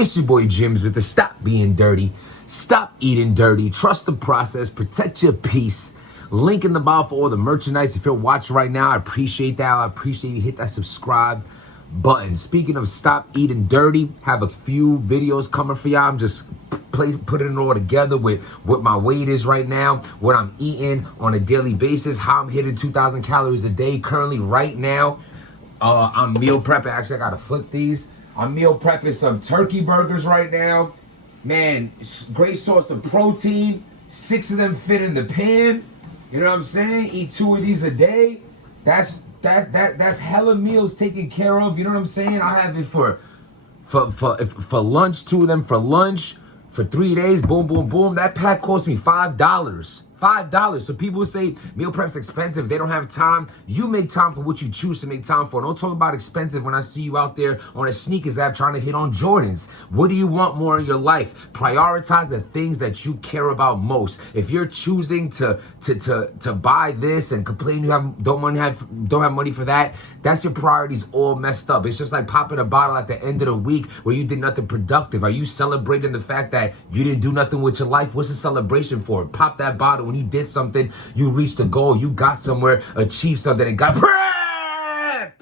It's your boy Jims with the Stop Being Dirty, Stop Eating Dirty, Trust the Process, Protect Your Peace. Link in the bio for all the merchandise. If you're watching right now, I appreciate that. I appreciate you hit that subscribe button. Speaking of Stop Eating Dirty, have a few videos coming for y'all. I'm just putting it all together with what my weight is right now, what I'm eating on a daily basis, how I'm hitting 2,000 calories a day currently right now. I'm meal prepping. Actually, I gotta flip these. I'm meal prepping some turkey burgers right now. Man, great source of protein. 6 of them fit in the pan. You know what I'm saying? Eat 2 of these a day. That's hella meals taken care of. You know what I'm saying? I have it for lunch. 2 of them for lunch for 3 days. Boom, boom, boom. That pack cost me $5. $5. So people say meal prep's expensive. They don't have time. You make time for what you choose to make time for. Don't talk about expensive when I see you out there on a sneakers app trying to hit on Jordans. What do you want more in your life? Prioritize the things that you care about most. If you're choosing to buy this and complain you don't have money for that, that's your priorities all messed up. It's just like popping a bottle at the end of the week where you did nothing productive. Are you celebrating the fact that you didn't do nothing with your life? What's the celebration for? Pop that bottle. When you did something, you reached a goal, you got somewhere, achieved something, and got prep.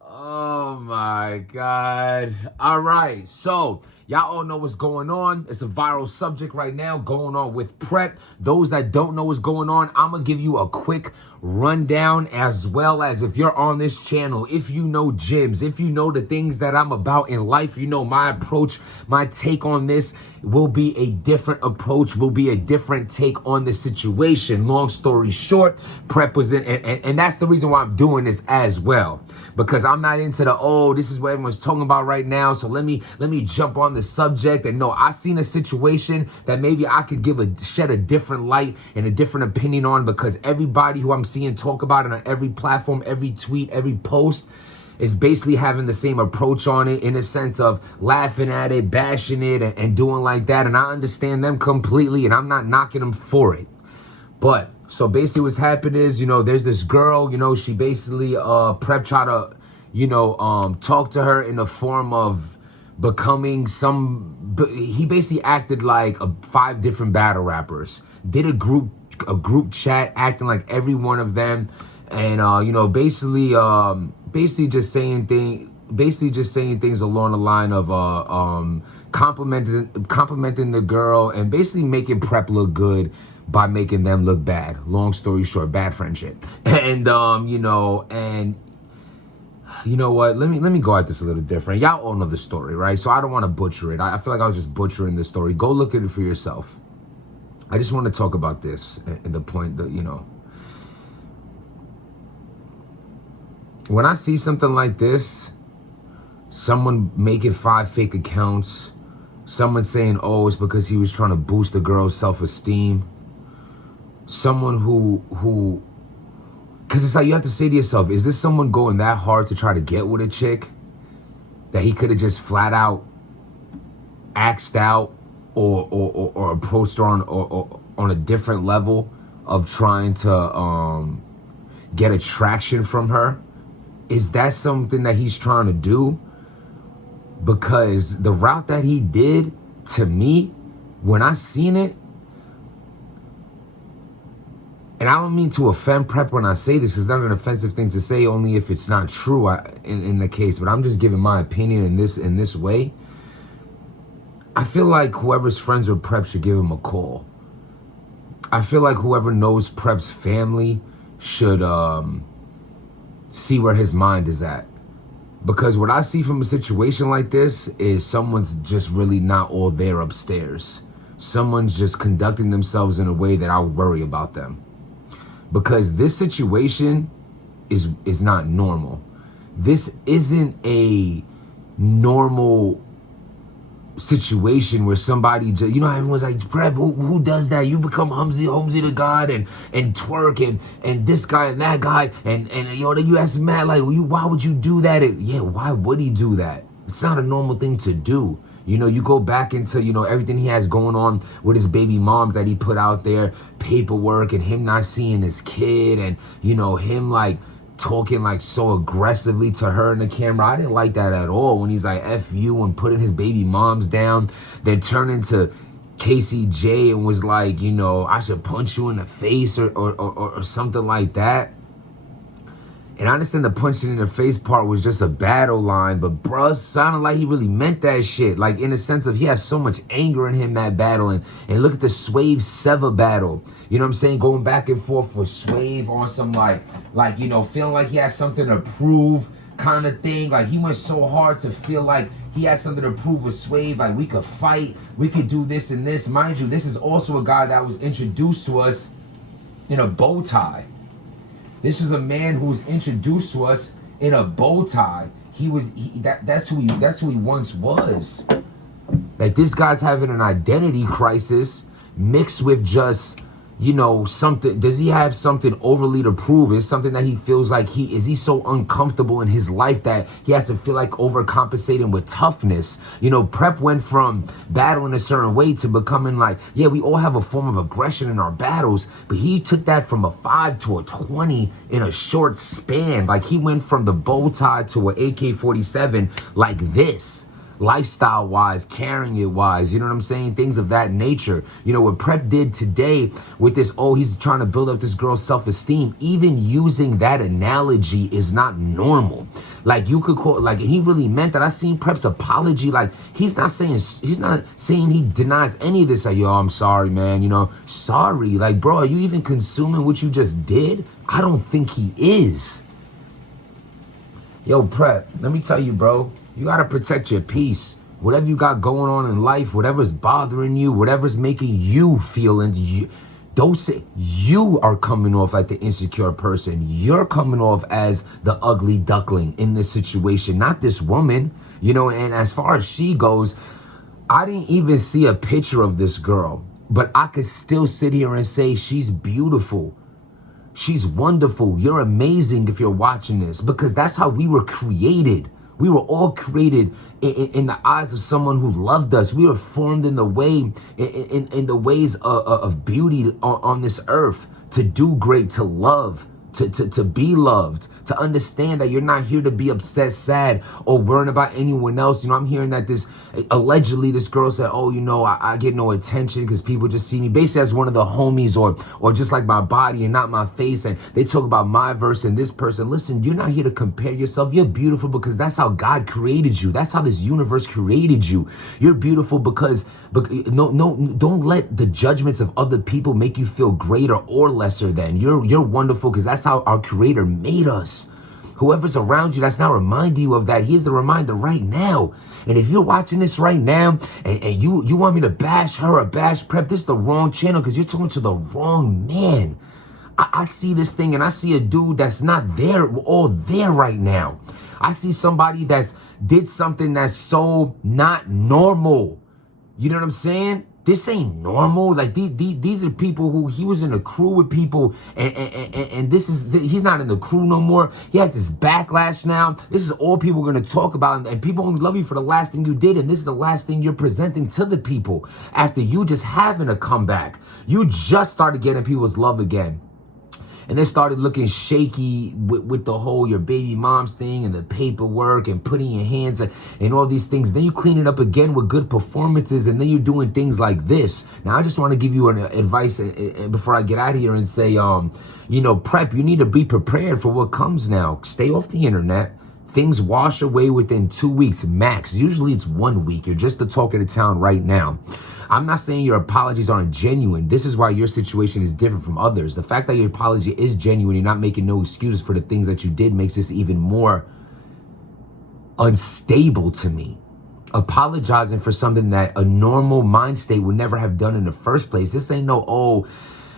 Oh my God. All right, so y'all all know what's going on. It's a viral subject right now going on with prep. Those that don't know what's going on, I'm gonna give you a quick rundown, as well as if you're on this channel, if you know Jims, if you know the things that I'm about in life, you know my approach, my take on this will be a different approach, will be a different take on the situation. Long story short, prep was in, and that's the reason why I'm doing this as well, because I'm not into the, this is what everyone's talking about right now, so let me jump on the subject. And no, I seen a situation that maybe I could shed a different light and a different opinion on, because everybody who I'm seeing talk about it on every platform, every tweet, every post is basically having the same approach on it, in a sense of laughing at it, bashing it, and doing like that. And I understand them completely, and I'm not knocking them for it. But so basically what's happened is, there's this girl, she basically prep try to, talk to her in the form of becoming he basically acted like 5 different battle rappers, did a group chat acting like every one of them, and basically just saying things along the line of complimenting the girl, and basically making prep look good by making them look bad. Long story short, bad friendship. And and you know what? Let me go at this a little different. Y'all all know the story, right? So I don't want to butcher it. I feel like I was just butchering the story. Go look at it for yourself. I just want to talk about this and the point that, when I see something like this, someone making 5 fake accounts, someone saying, it's because he was trying to boost the girl's self-esteem, someone who because it's like you have to say to yourself, is this someone going that hard to try to get with a chick that he could have just flat out axed out or approached her on a different level of trying to get attraction from her? Is that something that he's trying to do? Because the route that he did, to me, when I seen it, and I don't mean to offend prep when I say this, it's not an offensive thing to say, only if it's not true in the case, but I'm just giving my opinion in this way. I feel like whoever's friends with prep should give him a call. I feel like whoever knows prep's family should see where his mind is at. Because what I see from a situation like this is someone's just really not all there upstairs. Someone's just conducting themselves in a way that I would worry about them. Because this situation is not normal. This isn't a normal situation where somebody just, everyone's like, Prep, who does that? You become Humzy the God and twerk and this guy and that guy and you ask Matt, like, why would you do that? Why would he do that? It's not a normal thing to do. You go back into, everything he has going on with his baby moms that he put out there, paperwork, and him not seeing his kid, and, him like talking like so aggressively to her in the camera. I didn't like that at all. When he's like F you and putting his baby moms down, then turning to Casey J and was like, you know, I should punch you in the face or something like that. And I understand the punching in the face part was just a battle line, but bruh sounded like he really meant that shit. Like in the sense of he has so much anger in him that battle. And look at the Swave Seva battle. You know what I'm saying? Going back and forth with Swave on some like, you know, feeling like he has something to prove kind of thing. Like he went so hard to feel like he had something to prove with Swave. Like we could fight, we could do this and this. Mind you, this is also a guy that was introduced to us in a bow tie. This was a man who was introduced to us in a bow tie. That's who he once was. Like this guy's having an identity crisis mixed with just, you know, something. Does he have something overly to prove? Is something that he feels like he's so uncomfortable in his life that he has to feel like overcompensating with toughness. You know, Prep went from battling a certain way to becoming like, yeah, we all have a form of aggression in our battles, but he took that from a 5 to a 20 in a short span. Like he went from the bow tie to an AK-47 like this. Lifestyle wise, carrying it wise, you know what I'm saying? Things of that nature. You know, what Prep did today with this, oh, he's trying to build up this girl's self-esteem. Even using that analogy is not normal. Like you could call, like he really meant that. I seen Prep's apology. Like he's not saying he denies any of this. Like, yo, I'm sorry, man. You know, sorry. Like, bro, are you even consuming what you just did? I don't think he is. Yo, Prep, let me tell you, bro. You got to protect your peace. Whatever you got going on in life, whatever's bothering you, whatever's making you feel, don't say you are coming off like the insecure person. You're coming off as the ugly duckling in this situation, not this woman. You know, and as far as she goes, I didn't even see a picture of this girl, but I could still sit here and say she's beautiful. She's wonderful. You're amazing if you're watching this, because that's how we were created. We were all created in the eyes of someone who loved us. We were formed in the way, in the ways of beauty on this earth, to do great, to love, to be loved, to understand that you're not here to be upset, sad, or worrying about anyone else. You know, I'm hearing that allegedly this girl said, oh, you know, I get no attention because people just see me basically as one of the homies or just like my body and not my face. And they talk about my verse and this person. Listen, you're not here to compare yourself. You're beautiful because that's how God created you. That's how this universe created you. You're beautiful because don't let the judgments of other people make you feel greater or lesser than. You're wonderful because that's how our Creator made us. Whoever's around you that's not reminding you of that, here's the reminder right now. And if you're watching this right now and you want me to bash her or bash Prep, this is the wrong channel because you're talking to the wrong man. I see this thing and I see a dude that's not there, all there right now. I see somebody that's did something that's so not normal. You know what I'm saying? This ain't normal. Like these are people who he was in a crew with people, and he's not in the crew no more. He has this backlash now. This is all people are gonna talk about, and people only love you for the last thing you did, and this is the last thing you're presenting to the people after you just having a comeback. You just started getting people's love again. And they started looking shaky with the whole your baby mom's thing and the paperwork and putting your hands and all these things. Then you clean it up again with good performances, and then you're doing things like this. Now, I just want to give you an advice before I get out of here and say, you know, Prep, you need to be prepared for what comes now. Stay off the internet. Things wash away within 2 weeks max. Usually it's 1 week. You're just the talk of the town right now. I'm not saying your apologies aren't genuine. This is why your situation is different from others. The fact that your apology is genuine, you're not making no excuses for the things that you did, makes this even more unstable to me. Apologizing for something that a normal mind state would never have done in the first place. This ain't no, oh,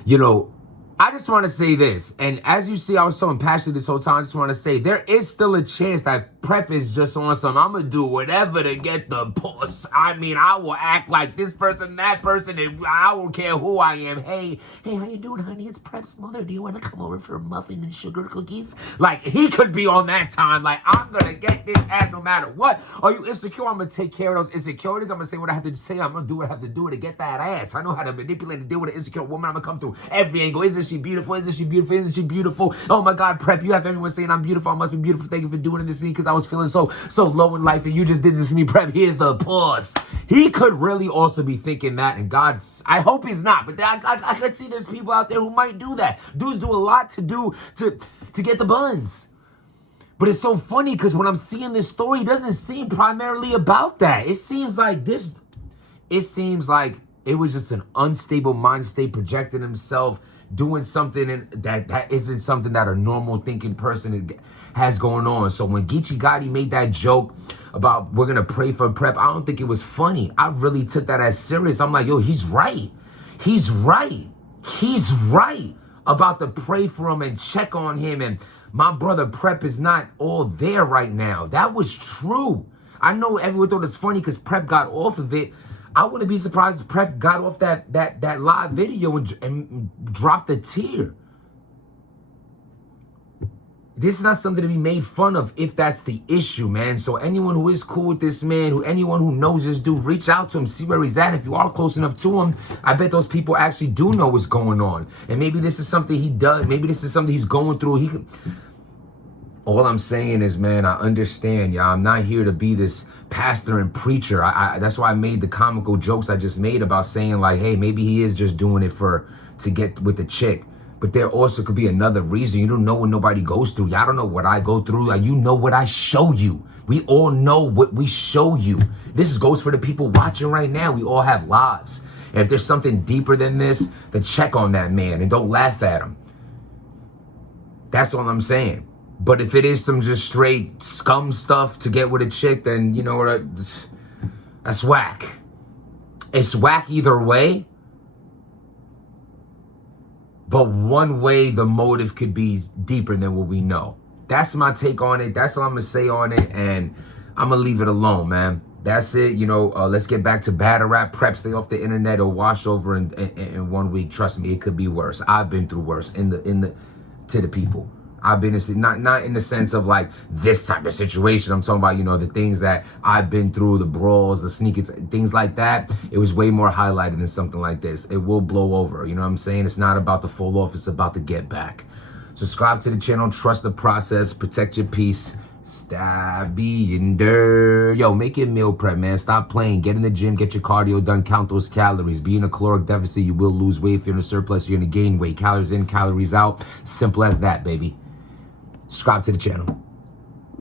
you know, I just want to say this. And as you see, I was so impassioned this whole time. I just want to say there is still a chance that Prep is just on some, I'm gonna do whatever to get the puss. I mean, I will act like this person, that person, and I don't care who I am. Hey, how you doing, honey? It's Prep's mother. Do you want to come over for a muffin and sugar cookies? Like, he could be on that time. Like, I'm gonna get this ass no matter what. Are you insecure? I'm gonna take care of those insecurities. I'm gonna say what I have to say. I'm gonna do what I have to do to get that ass. I know how to manipulate and deal with an insecure woman. I'm gonna come through every angle. Isn't she beautiful? Isn't she beautiful? Isn't she beautiful? Oh my God, Prep, you have everyone saying I'm beautiful. I must be beautiful. Thank you for doing this scene because I was feeling so low in life and you just did this for me. Prep, here's the puss. He could really also be thinking that, and I hope he's not, but I could see there's people out there who might do that. Dudes do a lot to get the buns. But it's so funny because when I'm seeing this story, it doesn't seem primarily about that. It seems like it was just an unstable mind state, projecting himself, doing something that isn't something that a normal thinking person has going on. So when Geechee Gotti made that joke about we're going to pray for Prep, I don't think it was funny. I really took that as serious. I'm like, yo, he's right. He's right. He's right about to pray for him and check on him. And my brother Prep is not all there right now. That was true. I know everyone thought it's funny because Prep got off of it. I wouldn't be surprised if Prep got off that live video and dropped a tear. This is not something to be made fun of if that's the issue, man. So anyone who is cool with this man, anyone who knows this dude, reach out to him, see where he's at. If you are close enough to him, I bet those people actually do know what's going on. And maybe this is something he does. Maybe this is something he's going through. All I'm saying is, man, I understand, y'all. I'm not here to be this pastor and preacher. That's why I made the comical jokes I just made about saying, like, hey, maybe he is just doing it to get with the chick. But there also could be another reason. You don't know what nobody goes through. Y'all don't know what I go through. You know what I show you. We all know what we show you. This goes for the people watching right now. We all have lives. And if there's something deeper than this, then check on that man and don't laugh at him. That's all I'm saying. But if it is some just straight scum stuff to get with a chick, then you know what? That's whack. It's whack either way. But one way the motive could be deeper than what we know. That's my take on it. That's all I'm going to say on it. And I'm going to leave it alone, man. That's it. You know, let's get back to battle rap. Prep, stay off the internet or wash over in 1 week. Trust me, it could be worse. I've been through worse to the people. I've been not in the sense of like this type of situation. I'm talking about, you know, the things that I've been through, the brawls, the sneakers, things like that. It was way more highlighted than something like this. It will blow over. You know what I'm saying? It's not about to fall off. It's about to get back. Subscribe to the channel. Trust the process. Protect your peace. Stop being dirt. Yo, make your meal prep, man. Stop playing. Get in the gym. Get your cardio done. Count those calories. Be in a caloric deficit. You will lose weight. If you're in a surplus, you're going to gain weight. Calories in, calories out. Simple as that, baby. Subscribe to the channel.